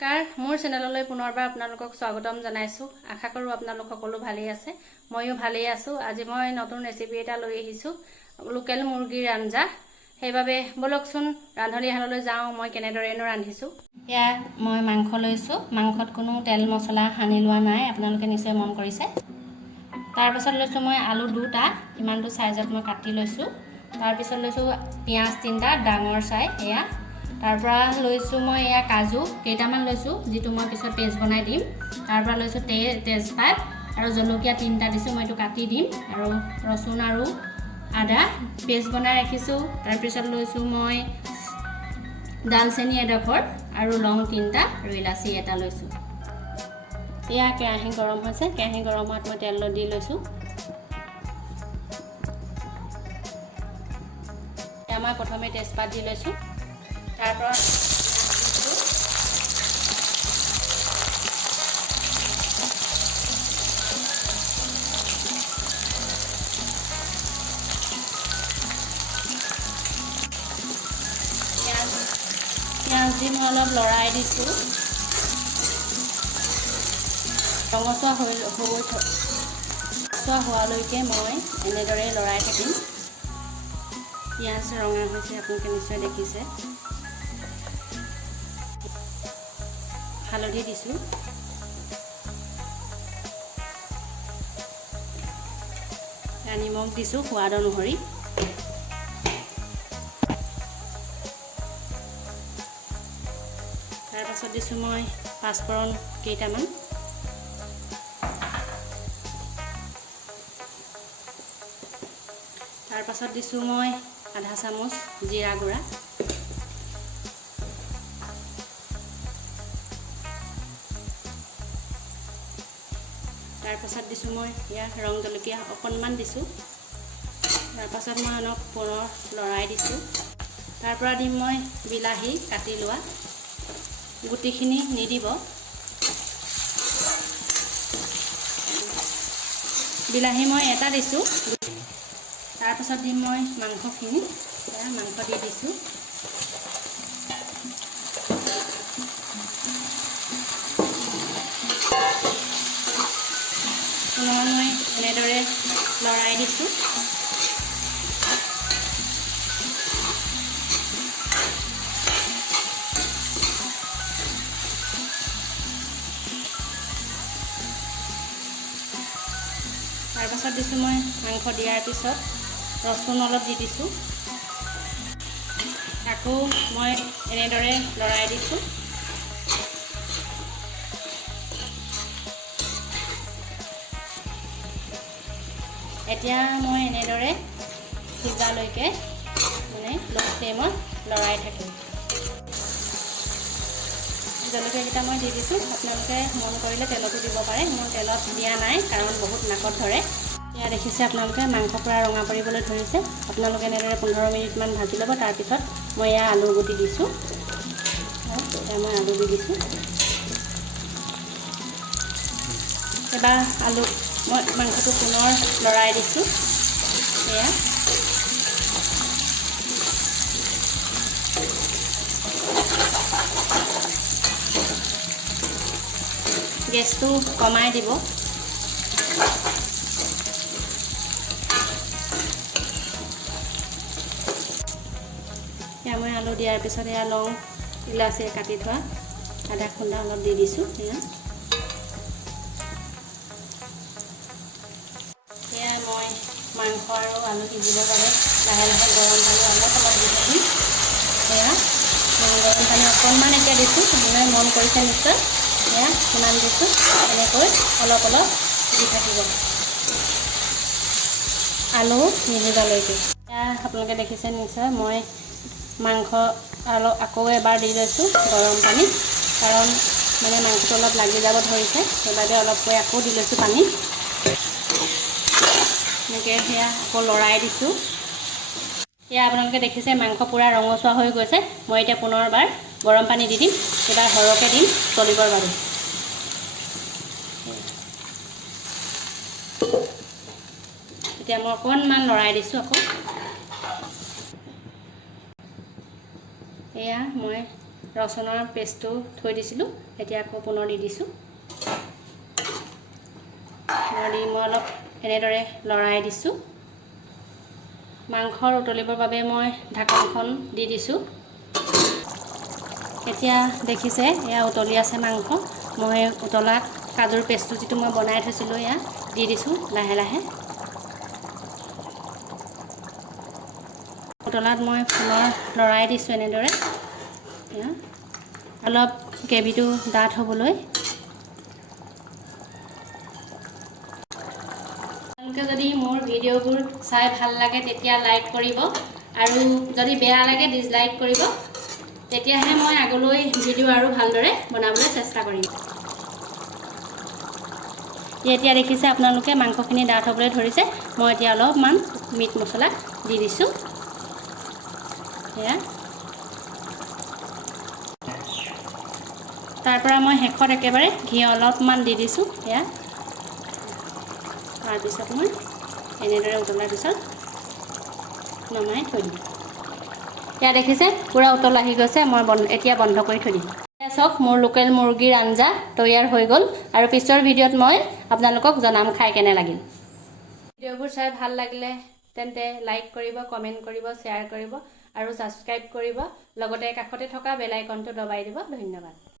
নমস্কাৰ মোৰ চেনেললৈ পুনৰবাৰ আপোনালোকক স্বাগতম জনাইছো। আশা কৰো আপোনালোক সকলো ভালেই আছে। ময়ো ভালেই আছো। আজি মই নতুন ৰেচিপি এটা লৈ আহিছো, লোকেল মুৰ্গীৰ আঞ্জা। সেইবাবে বলকচোন ৰান্ধনীশাললৈ যাওঁ, মই কেনেদৰেনো ৰান্ধিছো। এতিয়া মই মাংস লৈছো। মাংসত কোনো তেল মছলা সানি লোৱা নাই, আপোনালোকে নিশ্চয় মন কৰিছে। তাৰ পাছত লৈছো মই আলু দুটা, ইমানটো সাইজত মই কাটি লৈছো। তাৰ পিছত লৈছো পিয়াজ তিনটা ডাঙৰ চাই এয়া। তাৰপৰা লৈছো মই এয়া কাজু কেইটামান লৈছো, যেটো মই পিছত পেষ্ট বনাই দিম। তাৰপৰা লৈছো তেজপাত আৰু জলকীয়া তিনটা দিছো, মই এটো কাটি দিম। আৰু ৰসুন আৰু আদা পেষ্ট বনাই ৰাখিছো। তাৰ পিছত লৈছো মই দালচেনি এডোখৰ আৰু লং তিনটা আৰু ইলাচি এটা লৈছো। এয়া কেৰাহী গৰম হৈছে, কেৰাহী গৰম হোৱাত মই তেল দি লৈছো। মই প্ৰথমে তেজপাত দি লৈছো। তাৰপৰা পিঁয়াজ দি মই অলপ লৰাই দিছো। ৰঙচুৱা হোৱালৈকে মই এনেদৰে লৰাই থাকিম। পিঁয়াজ ৰঙা হৈছে, আপোনালোকে নিশ্চয় দেখিছে। হালধি দিছো। নিমখ দিছো সোৱাদ অনুসৰি। তাৰ পাছত দিছো মই পাঁচফোৰণ কেইটামান। তাৰ পাছত দিছো মই আধা চামুচ জিৰা গুড়া। তাৰ পাছত দিছো মই ইয়াত ৰং জলকীয়া অকণমান দিছো। তাৰ পাছত মই অলপ পুনৰ লৰাই দিছো। তাৰ পৰা দিম মই বিলাহী কাটি লোৱা, গুটিখিনি নিদিব। বিলাহী মই এটা দিছো। তাৰ পাছত দিম মই মাংসখিনি, মাংস দি দিছো। পুনৰ মই এনেদৰে লৰাই দিছো। তাৰ পাছত দিছো মই মাংস দিয়াৰ পিছত ৰসুন অলপ দি দিছো। আকৌ মই এনেদৰে লৰাই দিছো। এতিয়া মই এনেদৰে সিজালৈকে ল' ফ্লেমত লৰাই থাকিম। জলকীয়াকেইটা মই দি দিছো। আপোনালোকে মন কৰিলে তেলতো দিব পাৰে, মোৰ তেলত দিয়া নাই কাৰণ বহুত নাকত ধৰে। এয়া দেখিছে আপোনালোকে মাংস পুৰা ৰঙা পৰিবলৈ ধৰিছে। আপোনালোকে এনেদৰে 15 মিনিটমান ভাজি ল'ব। তাৰপিছত মই এয়া আলু গুটি দিছো। মই আলু দি দিছো। এবাৰ মই মাংসটো পুনৰ লৰাই দিছো। এয়া গেছটো কমাই দিব। মই আলু দিয়াৰ পিছত এয়া লং ইলাচি কাটি থোৱা আদা খুন্দা অলপ দি দিছো। এয়া মই মাংস আৰু আলু সিজিবৰ বাবে লাহে লাহে গৰম পানী অলপ দি থাকিম। এয়া গৰম পানী অকণমান এতিয়া দিছো। আপোনালোকে মন কৰিছে নিশ্চয়। এয়া কিমান দিছো, এনেকৈ অলপ অলপ দি থাকিব আলু নিসিজালৈকে। এয়া আপোনালোকে দেখিছে নিশ্চয়। মই মাংস আকৌ এবাৰ দি লৈছো গৰম পানী, কাৰণ মাংসটো অলপ লাগি যাব ধৰিছে। সেইবাবে অলপকৈ আকৌ দি লৈছো পানী। এনেকৈ সেয়া আকৌ লৰাই দিছো। এয়া আপোনালোকে দেখিছে মাংস পুৰা ৰঙচুৱা হৈ গৈছে। মই এতিয়া পুনৰবাৰ গৰম পানী দি দিম। এবাৰ সৰহকৈ দিম চলিবৰ বাবে। এতিয়া মই অকণমান লৰাই দিছো আকৌ। এয়া মই ৰচুনৰ পেষ্টটো থৈ দিছিলোঁ, এতিয়া আকৌ পুনৰ দি দিছোঁ। দি মই অলপ এনেদৰে লৰাই দিছোঁ। মাংসৰ উতলিবৰ বাবে মই ঢাকনখন দি দিছোঁ। এতিয়া দেখিছে এয়া উতলি আছে মাংস। মই উতলা কাজুৰ পেষ্টটো যিটো মই বনাই থৈছিলোঁ এয়া দি দিছোঁ লাহে লাহে। উতলাত মই পুনৰ লৰাই দিছোঁ এনেদৰে। এয়া অলপ গ্ৰেভিটো ডাঠ হ'বলৈ। আপোনালোকে যদি মোৰ ভিডিঅ'বোৰ চাই ভাল লাগে তেতিয়া লাইক কৰিব, আৰু যদি বেয়া লাগে ডিছলাইক কৰিব। তেতিয়াহে মই আগলৈ ভিডিঅ' আৰু ভালদৰে বনাবলৈ চেষ্টা কৰিম। এতিয়া দেখিছে আপোনালোকে মাংসখিনি ডাঠ হ'বলৈ ধৰিছে। মই এতিয়া অলপমান মিট মছলা দি দিছোঁ। এয়া তাৰপৰা মই শেষত একেবাৰে ঘি অলপমান দি দিছোঁ। এয়া তাৰপিছত মই এনেদৰে উতলাৰ পিছত নমাই থৈ দিম। এতিয়া দেখিছে পূৰা উতল আহি গৈছে। মই এতিয়া বন্ধ কৰি থৈ দিম। এতিয়া চাওক মোৰ লোকেল মুৰ্গীৰ আঞ্জা তৈয়াৰ হৈ গ'ল, আৰু পিছৰ ভিডিঅ'ত মই আপোনালোকক জনাম খাই কেনে লাগিল। ভিডিঅ'বোৰ চাই ভাল লাগিলে তেন্তে লাইক কৰিব, কমেণ্ট কৰিব, শ্বেয়াৰ কৰিব আৰু ছাবস্ক্ৰাইব কৰিব। লগতে কাষতে থকা বেল আইকনটো দবাই দিব। ধন্যবাদ।